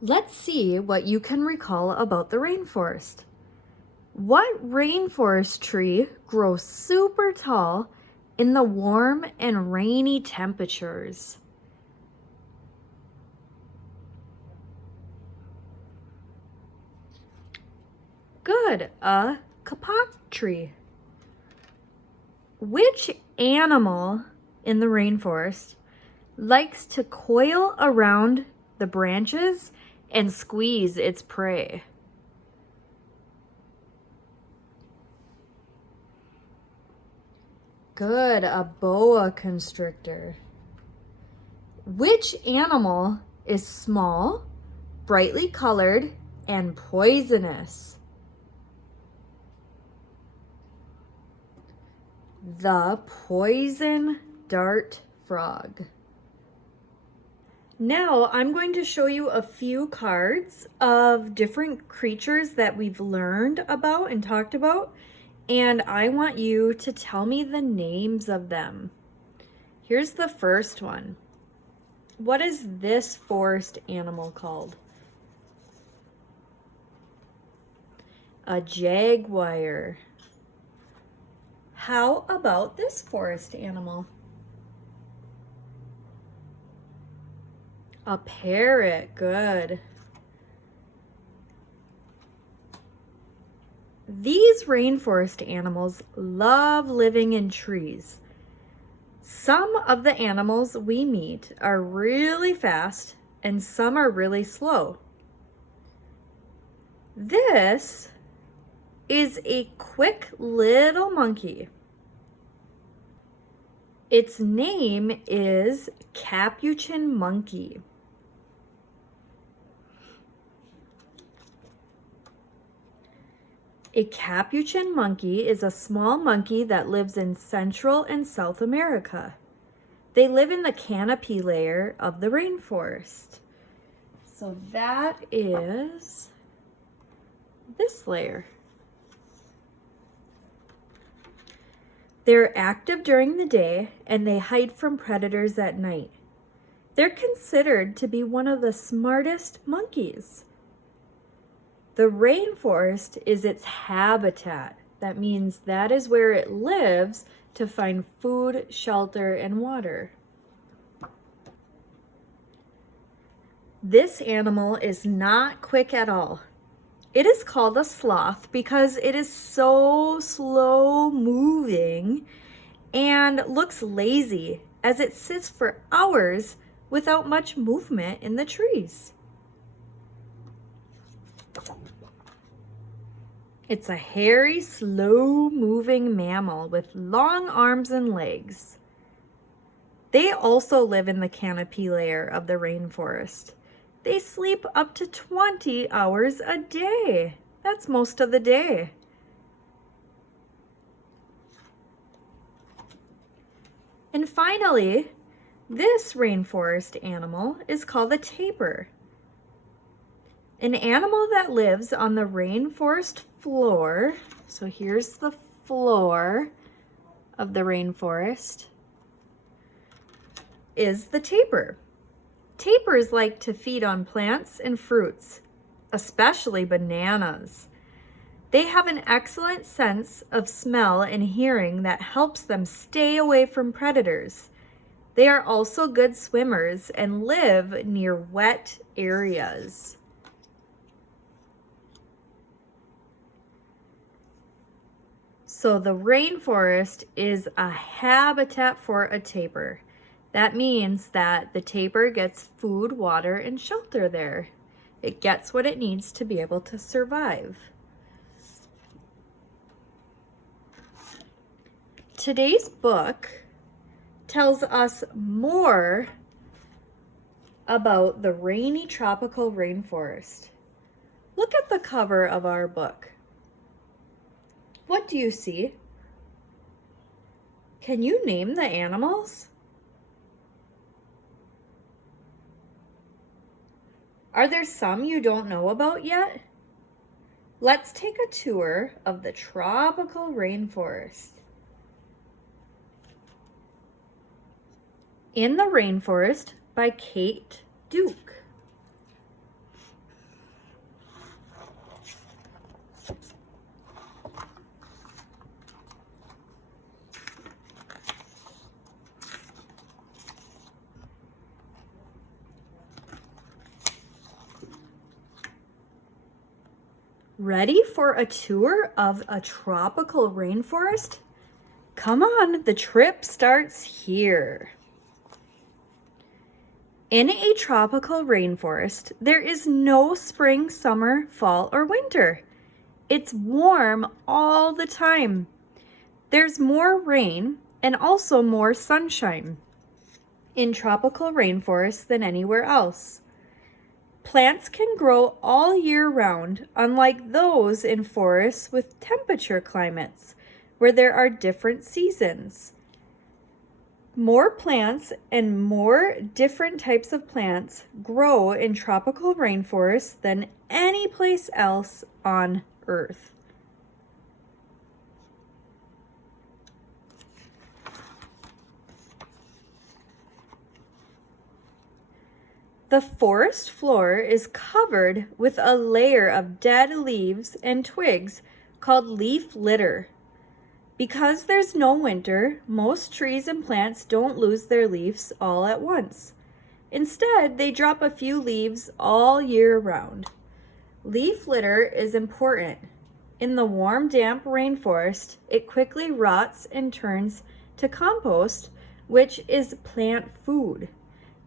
Let's see what you can recall about the rainforest. What rainforest tree grows super tall in the warm and rainy temperatures? Good, a kapok tree. Which animal in the rainforest likes to coil around the branches and squeeze its prey? Good, a boa constrictor. Which animal is small, brightly colored, and poisonous? The poison dart frog. Now I'm going to show you a few cards of different creatures that we've learned about and talked about, and I want you to tell me the names of them. Here's the first one. What is this forest animal called? A jaguar. How about this forest animal? A parrot, good. These rainforest animals love living in trees. Some of the animals we meet are really fast and some are really slow. This is a quick little monkey. Its name is capuchin monkey. A capuchin monkey is a small monkey that lives in Central and South America. They live in the canopy layer of the rainforest. So that is this layer. They're active during the day and they hide from predators at night. They're considered to be one of the smartest monkeys. The rainforest is its habitat. That means that is where it lives to find food, shelter, and water. This animal is not quick at all. It is called a sloth because it is so slow moving and looks lazy as it sits for hours without much movement in the trees. It's a hairy, slow-moving mammal with long arms and legs. They also live in the canopy layer of the rainforest. They sleep up to 20 hours a day. That's most of the day. And finally, this rainforest animal is called a tapir. An animal that lives on the rainforest floor. So here's the floor of the rainforest, is the tapir. Tapirs like to feed on plants and fruits, especially bananas. They have an excellent sense of smell and hearing that helps them stay away from predators. They are also good swimmers and live near wet areas. So the rainforest is a habitat for a tapir. That means that the tapir gets food, water, and shelter there. It gets what it needs to be able to survive. Today's book tells us more about the rainy tropical rainforest. Look at the cover of our book. What do you see? Can you name the animals? Are there some you don't know about yet? Let's take a tour of the tropical rainforest. In the Rainforest by Kate Duke. Ready for a tour of a tropical rainforest? Come on, the trip starts here. In a tropical rainforest, there is no spring, summer, fall, or winter. It's warm all the time. There's more rain and also more sunshine in tropical rainforests than anywhere else. Plants can grow all year round, unlike those in forests with temperature climates, where there are different seasons. More plants and more different types of plants grow in tropical rainforests than any place else on Earth. The forest floor is covered with a layer of dead leaves and twigs called leaf litter. Because there's no winter, most trees and plants don't lose their leaves all at once. Instead, they drop a few leaves all year round. Leaf litter is important. In the warm, damp rainforest, it quickly rots and turns to compost, which is plant food.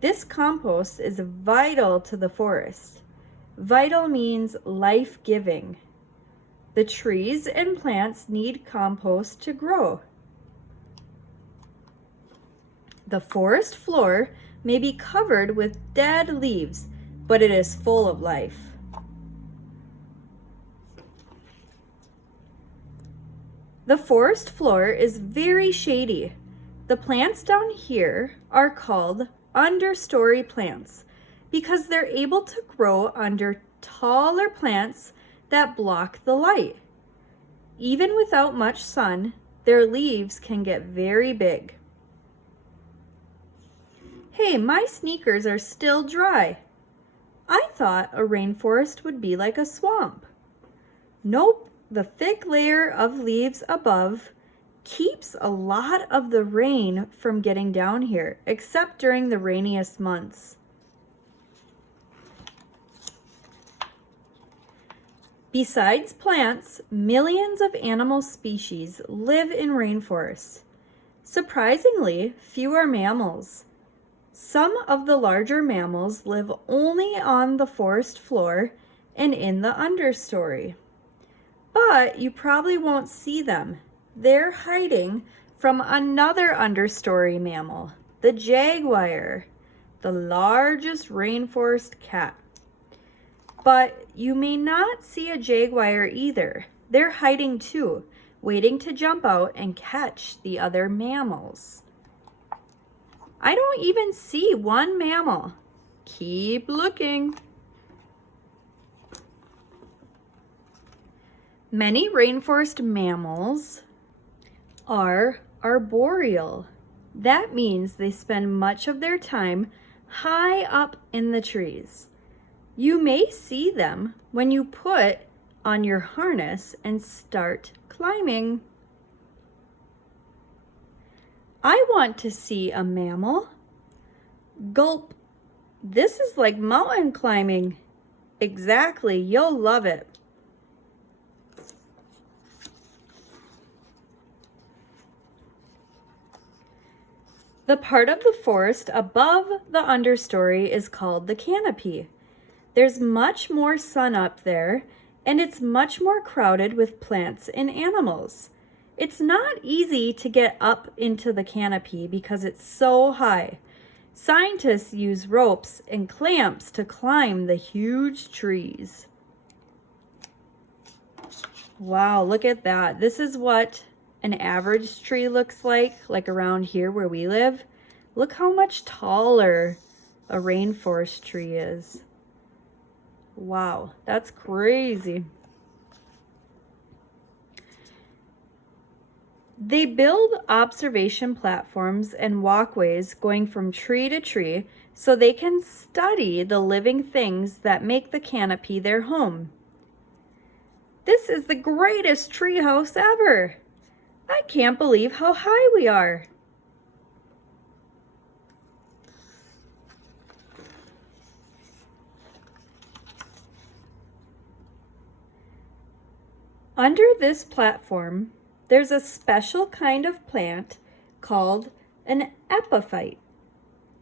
This compost is vital to the forest. Vital means life-giving. The trees and plants need compost to grow. The forest floor may be covered with dead leaves, but it is full of life. The forest floor is very shady. The plants down here are called understory plants because they're able to grow under taller plants that block the light. Even without much sun, their leaves can get very big. Hey, my sneakers are still dry. I thought a rainforest would be like a swamp. Nope, the thick layer of leaves above keeps a lot of the rain from getting down here, except during the rainiest months. Besides plants, millions of animal species live in rainforests. Surprisingly, few are mammals. Some of the larger mammals live only on the forest floor and in the understory. But you probably won't see them. They're hiding from another understory mammal, the jaguar, the largest rainforest cat. But you may not see a jaguar either. They're hiding too, waiting to jump out and catch the other mammals. I don't even see one mammal. Keep looking. Many rainforest mammals are arboreal. That means they spend much of their time high up in the trees. You may see them when you put on your harness and start climbing. I want to see a mammal. Gulp. This is like mountain climbing. Exactly, you'll love it. The part of the forest above the understory is called the canopy. There's much more sun up there, and it's much more crowded with plants and animals. It's not easy to get up into the canopy because it's so high. Scientists use ropes and clamps to climb the huge trees. Wow, look at that. This is what an average tree looks like around here where we live. Look how much taller a rainforest tree is. Wow, that's crazy. They build observation platforms and walkways going from tree to tree so they can study the living things that make the canopy their home. This is the greatest treehouse ever. I can't believe how high we are. Under this platform, there's a special kind of plant called an epiphyte.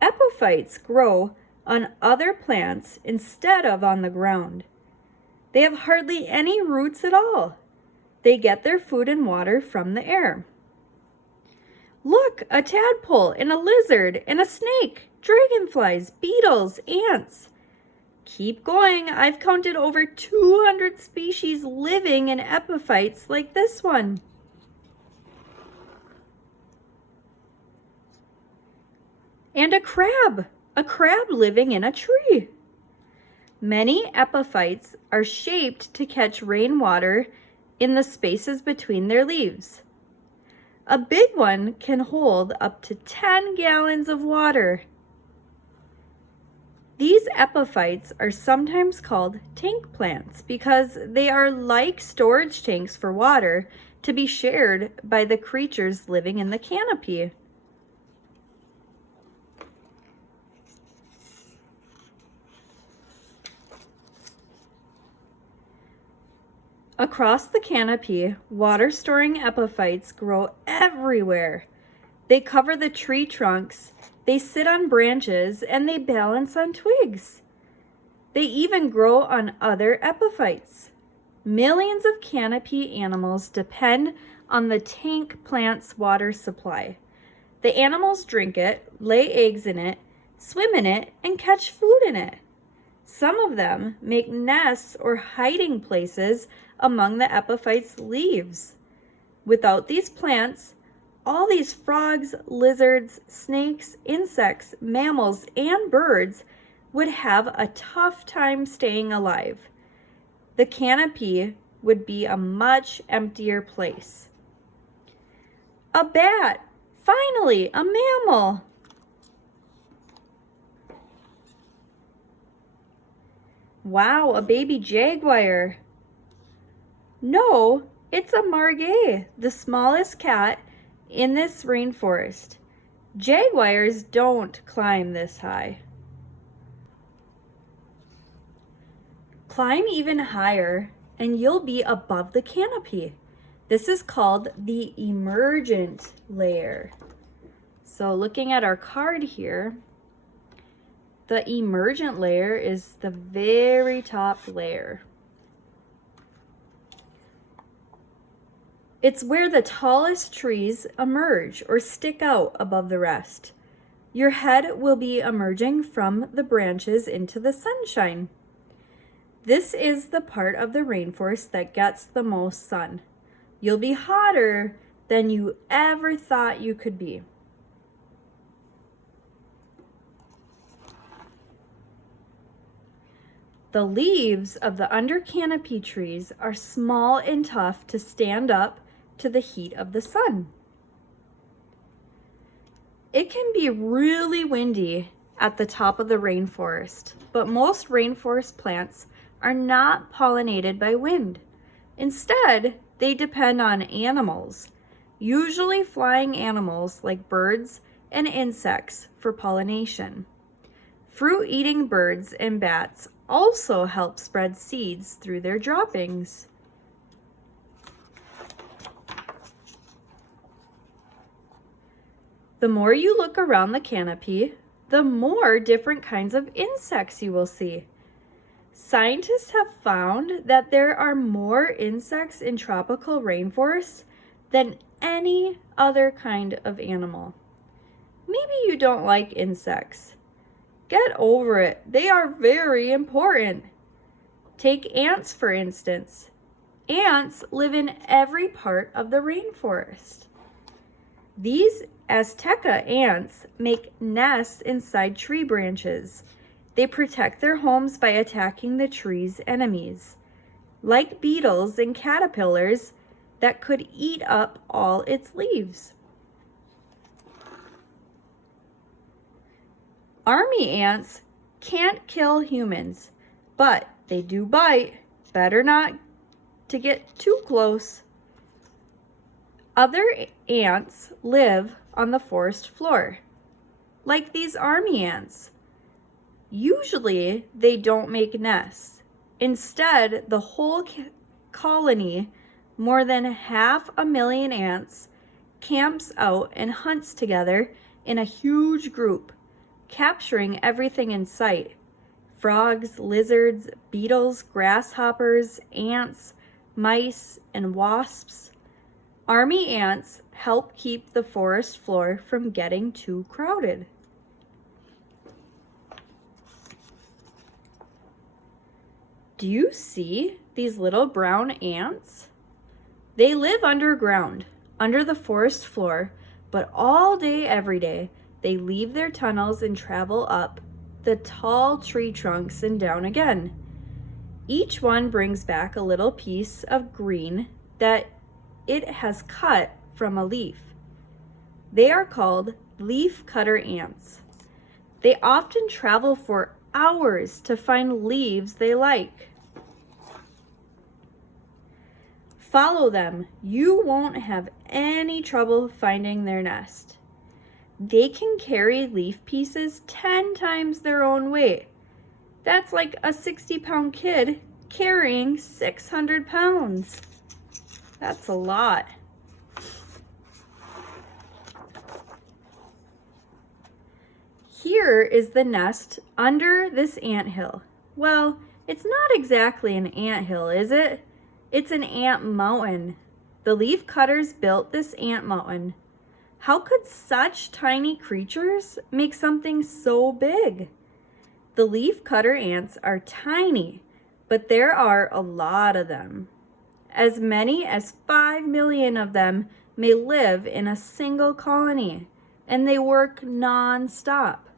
Epiphytes grow on other plants instead of on the ground. They have hardly any roots at all. They get their food and water from the air. Look, a tadpole and a lizard and a snake, dragonflies, beetles, ants. Keep going. I've counted over 200 species living in epiphytes like this one. And a crab living in a tree. Many epiphytes are shaped to catch rainwater in the spaces between their leaves. A big one can hold up to 10 gallons of water. These epiphytes are sometimes called tank plants because they are like storage tanks for water to be shared by the creatures living in the canopy. Across the canopy, water-storing epiphytes grow everywhere. They cover the tree trunks, they sit on branches, and they balance on twigs. They even grow on other epiphytes. Millions of canopy animals depend on the tank plant's water supply. The animals drink it, lay eggs in it, swim in it, and catch food in it. Some of them make nests or hiding places among the epiphyte's leaves. Without these plants, all these frogs, lizards, snakes, insects, mammals, and birds would have a tough time staying alive. The canopy would be a much emptier place. A bat! Finally, a mammal! Wow, a baby jaguar. No, it's a margay, the smallest cat in this rainforest. Jaguars don't climb this high. Climb even higher and you'll be above the canopy. This is called the emergent layer. So looking at our card here, the emergent layer is the very top layer. It's where the tallest trees emerge or stick out above the rest. Your head will be emerging from the branches into the sunshine. This is the part of the rainforest that gets the most sun. You'll be hotter than you ever thought you could be. The leaves of the under canopy trees are small and tough to stand up to the heat of the sun. It can be really windy at the top of the rainforest, but most rainforest plants are not pollinated by wind. Instead, they depend on animals, usually flying animals like birds and insects for pollination. Fruit-eating birds and bats also help spread seeds through their droppings. The more you look around the canopy, the more different kinds of insects you will see. Scientists have found that there are more insects in tropical rainforests than any other kind of animal. Maybe you don't like insects. Get over it. They are very important. Take ants, for instance. Ants live in every part of the rainforest. These Azteca ants make nests inside tree branches. They protect their homes by attacking the tree's enemies, like beetles and caterpillars that could eat up all its leaves. Army ants can't kill humans, but they do bite. Better not to get too close. Other ants live on the forest floor, like these army ants. Usually, they don't make nests. Instead, the whole colony More than 500,000 ants camps out and hunts together in a huge group, capturing everything in sight. Frogs, lizards, beetles, grasshoppers, ants, mice, and wasps. Army ants help keep the forest floor from getting too crowded. Do you see these little brown ants? They live underground, under the forest floor, but all day, every day, they leave their tunnels and travel up the tall tree trunks and down again. Each one brings back a little piece of green that it has cut from a leaf. They are called leaf cutter ants. They often travel for hours to find leaves they like. Follow them. You won't have any trouble finding their nest. They can carry leaf pieces 10 times their own weight. That's like a 60-pound kid carrying 600 pounds. That's a lot. Here is the nest under this anthill. Well, it's not exactly an anthill, is it? It's an ant mountain. The leaf cutters built this ant mountain. How could such tiny creatures make something so big? The leaf cutter ants are tiny, but there are a lot of them. As many as 5 million of them may live in a single colony, and they work non-stop.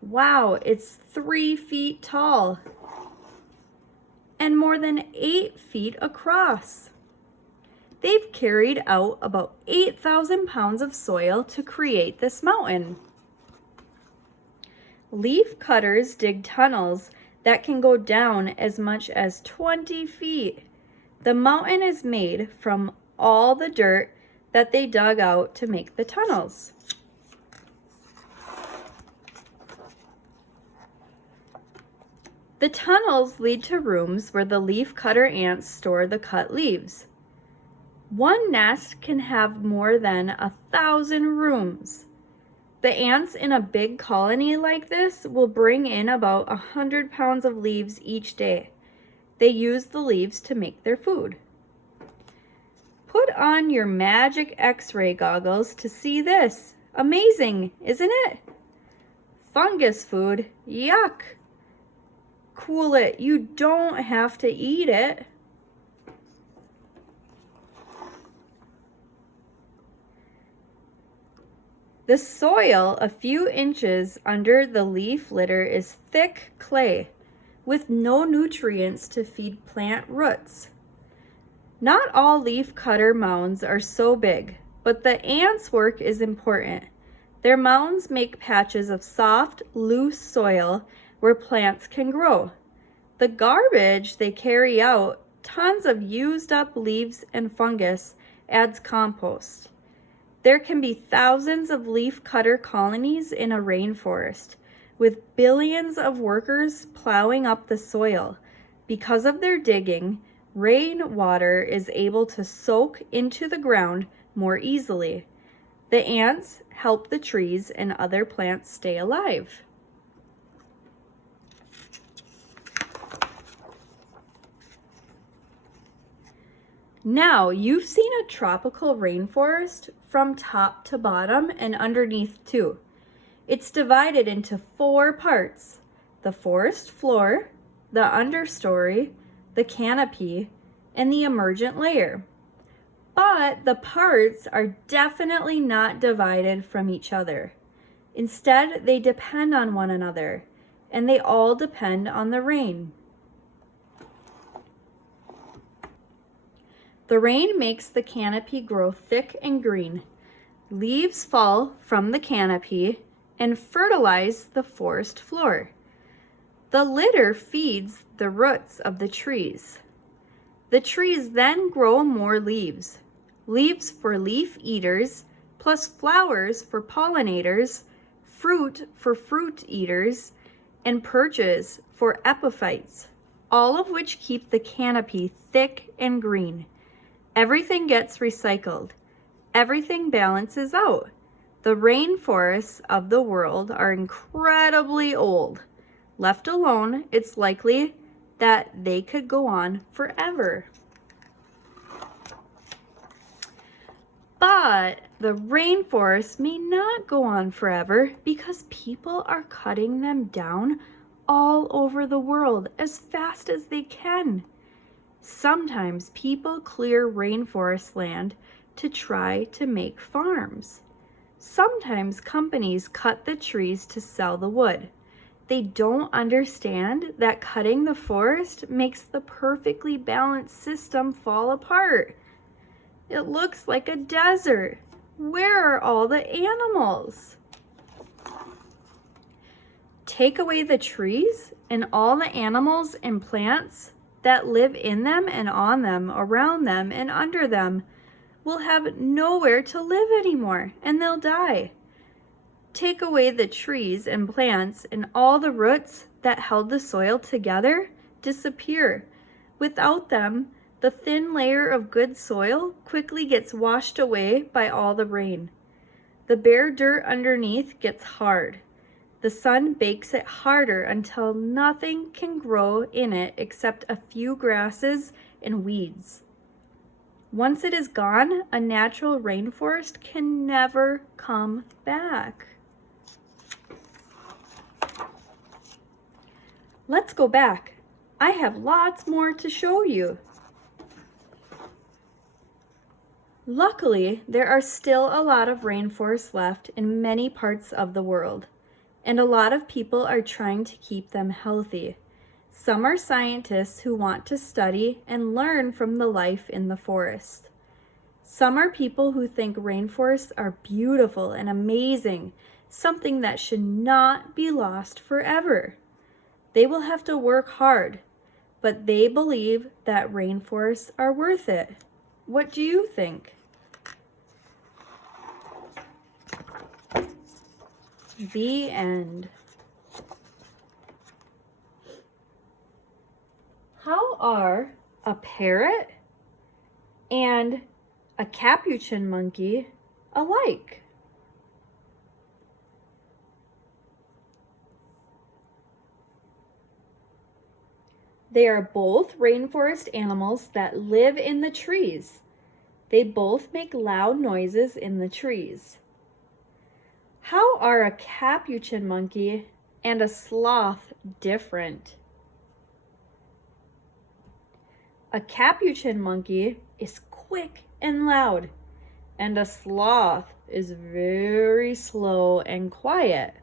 Wow, it's 3 feet tall and more than 8 feet across. They've carried out about 8,000 pounds of soil to create this mountain. Leaf cutters dig tunnels that can go down as much as 20 feet. The mountain is made from all the dirt that they dug out to make the tunnels. The tunnels lead to rooms where the leaf cutter ants store the cut leaves. One nest can have more than 1,000 rooms. The ants in a big colony like this will bring in about 100 pounds of leaves each day. They use the leaves to make their food. Put on your magic X-ray goggles to see this. Amazing, isn't it? Fungus food, yuck. Cool it, you don't have to eat it. The soil a few inches under the leaf litter is thick clay with no nutrients to feed plant roots. Not all leaf cutter mounds are so big, but the ants' work is important. Their mounds make patches of soft, loose soil where plants can grow. The garbage they carry out, tons of used up leaves and fungus, adds compost. There can be thousands of leaf cutter colonies in a rainforest, with billions of workers plowing up the soil. Because of their digging, rainwater is able to soak into the ground more easily. The ants help the trees and other plants stay alive. Now, you've seen a tropical rainforest from top to bottom and underneath too. It's divided into 4 parts: the forest floor, the understory, the canopy, and the emergent layer. But the parts are definitely not divided from each other. Instead, they depend on one another, and they all depend on the rain. The rain makes the canopy grow thick and green. Leaves fall from the canopy and fertilize the forest floor. The litter feeds the roots of the trees. The trees then grow more leaves. Leaves for leaf eaters, plus flowers for pollinators, fruit for fruit eaters, and perches for epiphytes. all of which keep the canopy thick and green. Everything gets recycled. Everything balances out. The rainforests of the world are incredibly old. Left alone, it's likely that they could go on forever. But the rainforests may not go on forever because people are cutting them down all over the world as fast as they can. Sometimes people clear rainforest land to try to make farms. Sometimes companies cut the trees to sell the wood. They don't understand that cutting the forest makes the perfectly balanced system fall apart. It looks like a desert. Where are all the animals? Take away the trees and all the animals and plants that live in them and on them, around them and under them will have nowhere to live anymore, and they'll die. Take away the trees and plants, and all the roots that held the soil together disappear. Without them, the thin layer of good soil quickly gets washed away by all the rain. The bare dirt underneath gets hard. The sun bakes it harder until nothing can grow in it except a few grasses and weeds. Once it is gone, a natural rainforest can never come back. Let's go back. I have lots more to show you. Luckily, there are still a lot of rainforests left in many parts of the world, and a lot of people are trying to keep them healthy. Some are scientists who want to study and learn from the life in the forest. Some are people who think rainforests are beautiful and amazing, something that should not be lost forever. They will have to work hard, but they believe that rainforests are worth it. What do you think? The end. How are a parrot and a capuchin monkey alike? They are both rainforest animals that live in the trees. They both make loud noises in the trees. How are a capuchin monkey and a sloth different? A capuchin monkey is quick and loud, and a sloth is very slow and quiet.